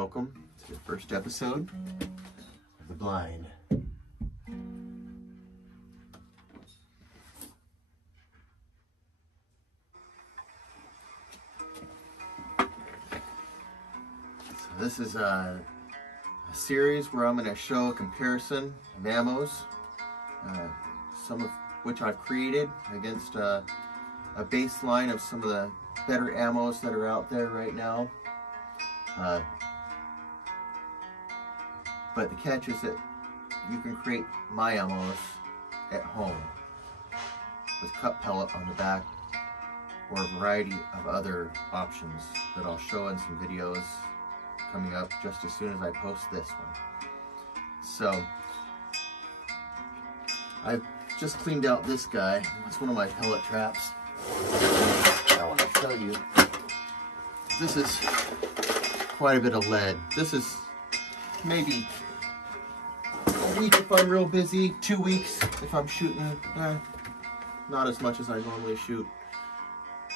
welcome to the first episode of The Blind. So this is a series where I'm going to show a comparison of ammos, some of which I've created against a baseline of some of the better ammos that are out there right now. But the catch is that you can create my ammos at home with cut pellet on the back or a variety of other options that I'll show in some videos coming up just as soon as I post this one. So I've just cleaned out this guy. It's one of my pellet traps. I want to show you. This is quite a bit of lead. This is maybe a week if I'm real busy, 2 weeks if I'm shooting not as much as I normally shoot.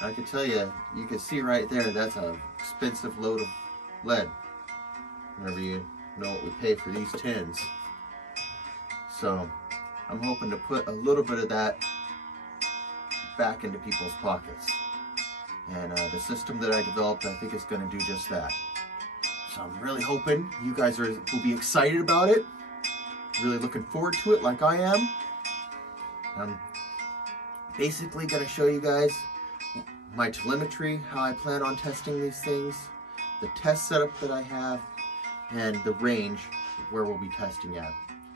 I can tell you, you can see right there, that's an expensive load of lead. Whenever you know what we pay for these tins. So I'm hoping to put a little bit of that back into people's pockets. And the system that I developed, I think is going to do just that. So I'm really hoping you guys will be excited about it. Really looking forward to it like I am. I'm basically going to show you guys my telemetry, how I plan on testing these things, the test setup that I have, and the range where we'll be testing at.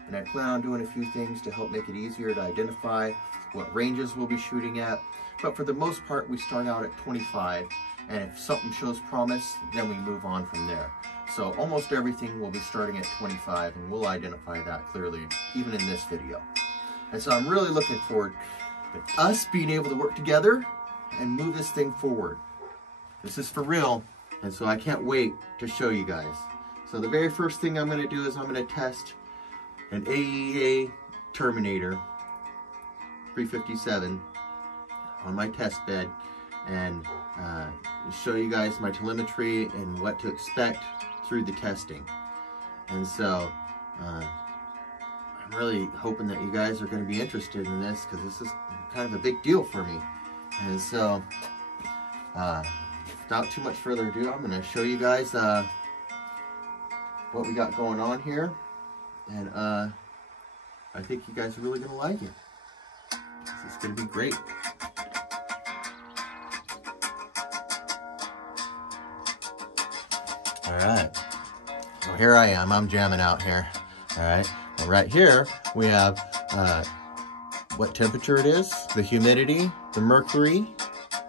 And I plan on doing a few things to help make it easier to identify what ranges we'll be shooting at. But for the most part, we start out at 25, and if something shows promise, then we move on from there. So almost everything will be starting at 25, and we'll identify that clearly, even in this video. And so I'm really looking forward to us being able to work together and move this thing forward. This is for real, and so I can't wait to show you guys. So the very first thing I'm going to do is I'm going to test an AEA Terminator 357 on my test bed and show you guys my telemetry and what to expect through the testing. And so I'm really hoping that you guys are going to be interested in this, because this is kind of a big deal for me. And so without too much further ado, I'm going to show you guys what we got going on here, and I think you guys are really going to like it. This is going to be great. All right, so here I am. I'm jamming out here. All right, and right here we have what temperature it is, the humidity, the mercury,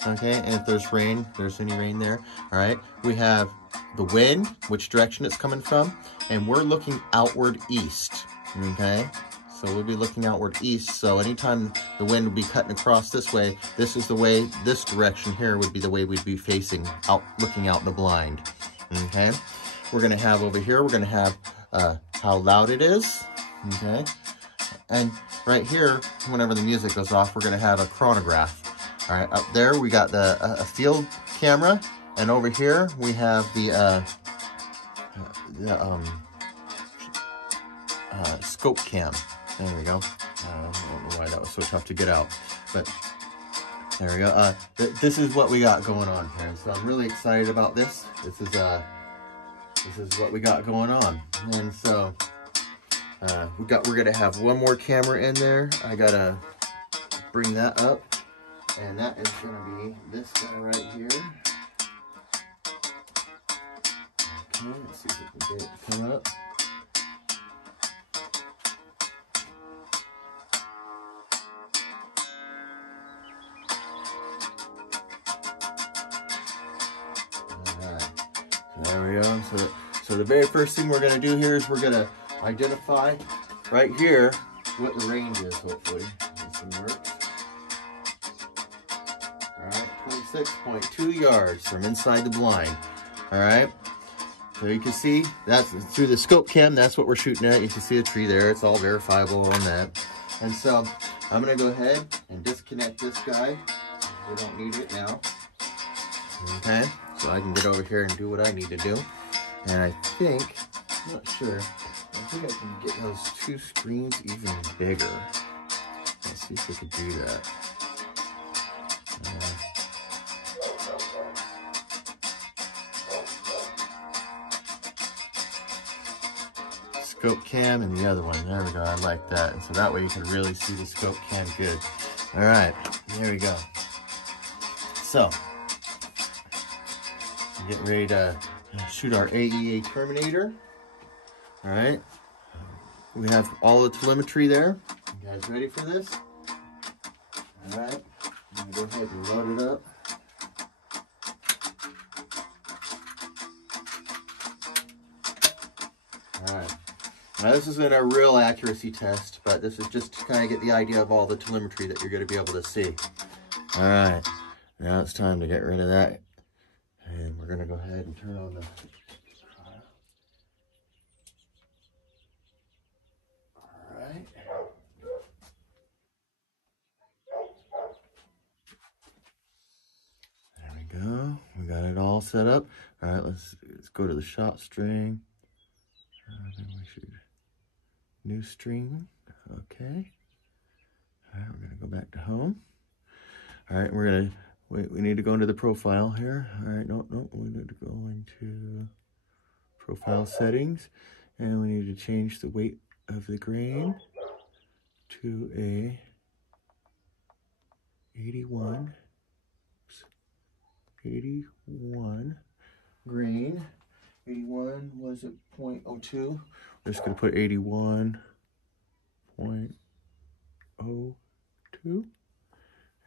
okay, and if there's rain, if there's any rain there. All right, we have the wind, which direction it's coming from, and we're looking outward east, okay? So we'll be looking outward east, so anytime the wind would be cutting across this way, this is the way, this direction here would be the way we'd be facing out, looking out the blind, okay? We're gonna have over here, we're gonna have how loud it is, okay? And right here, whenever the music goes off, we're gonna have a chronograph. All right, up there we got the a field camera, and over here we have the scope cam. There we go. I don't know why that was so tough to get out, but there we go. This is what we got going on here, so I'm really excited about this. This is what we got going on, and so we're gonna have one more camera in there. I gotta bring that up, and that is gonna be this guy right here. Okay, let's see if we can get it to come up. Alright, so there we go. So the very first thing we're going to do here is we're going to identify right here what the range is, hopefully. This one works. Alright, 26.2 yards from inside the blind. Alright. So you can see, that's through the scope cam, that's what we're shooting at. You can see a tree there, it's all verifiable on that. And so I'm gonna go ahead and disconnect this guy. We don't need it now. Okay, so I can get over here and do what I need to do. And I think, I'm not sure, I think I can get those two screens even bigger. Let's see if we can do that. Scope cam and the other one. There we go. I like that. And so that way you can really see the scope cam good. All right, there we go. So, get ready to shoot our AEA Terminator. All right, we have all the telemetry there. You guys ready for this? All right, I'm gonna go ahead and load it up. All right. Now this isn't a real accuracy test, but this is just to kind of get the idea of all the telemetry that you're going to be able to see. All right, now it's time to get rid of that. And we're going to go ahead and turn on the... All right. There we go. We got it all set up. All right, let's go to the shot string. Then we should... New stream, okay. All right, we're gonna go back to home. All right, we're gonna, we need to go into the profile here. All right, no, we need to go into profile settings, and we need to change the weight of the grain to a 81 grain. 81 was at 0.02. We're just going to put 81.02, and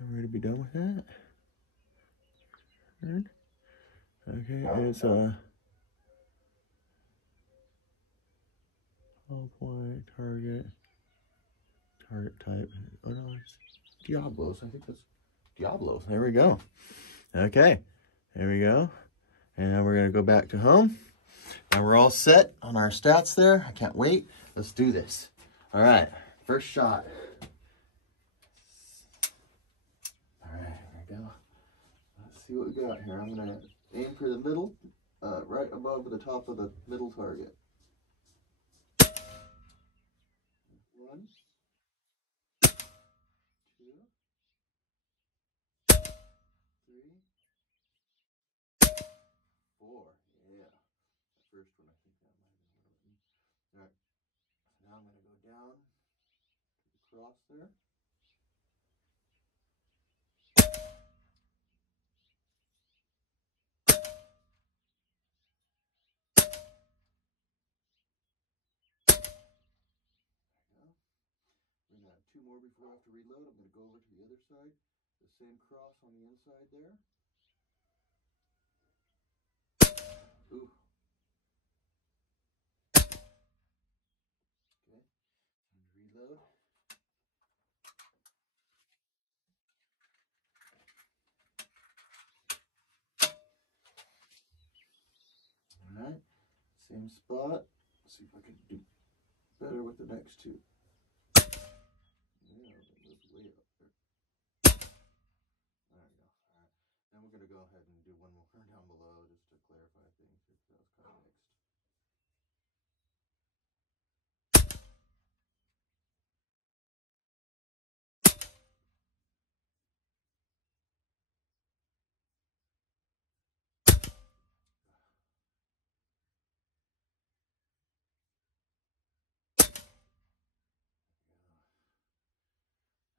we're going to be done with that. Okay, it's a all point target type. Oh no, it's Diablos. I think that's Diablos. There we go. Okay, there we go. And now we're going to go back to home. Now we're all set on our stats there. I can't wait. Let's do this. All right, first shot. All right, here we go. Let's see what we got here. I'm going to aim for the middle, right above the top of the middle target. 1, 2, 3, 4. Yeah. First one, I think that might have been one of them. All right, so now I'm going to go down to the cross there. There we go. We're going to have 2 more before I have to reload. I'm going to go over to the other side. The same cross on the inside there. Ooh. Okay, and reload. All right, same spot. Let's see if I can do better with the next 2. Yeah, that was way up there. There we go. All right, then we're going to go ahead and do one more down below just to clarify things if that was kind of mixed.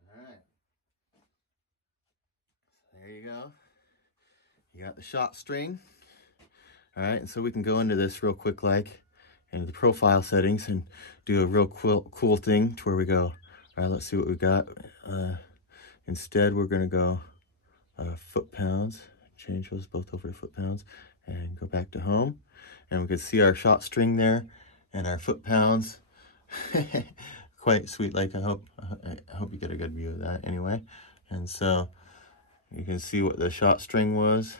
All right. So there you go. You got the shot string. All right, and so we can go into this real quick, like into the profile settings and do a real cool thing to where we go. All right, let's see what we got. Instead, we're gonna go foot pounds, change those both over to foot pounds, and go back to home. And we can see our shot string there and our foot pounds. Quite sweet. Like I hope you get a good view of that anyway. And so you can see what the shot string was.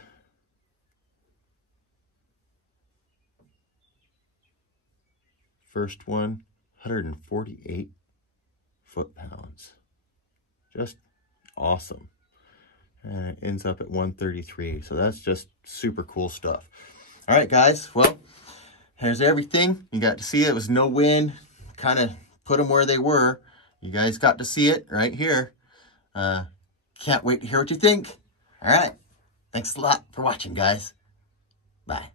First one, 148 foot-pounds. Just awesome. And it ends up at 133. So that's just super cool stuff. All right, guys. Well, There's everything. You got to see it. It was no wind. Kind of put them where they were. You guys got to see it right here. Can't wait to hear what you think. All right. Thanks a lot for watching, guys. Bye.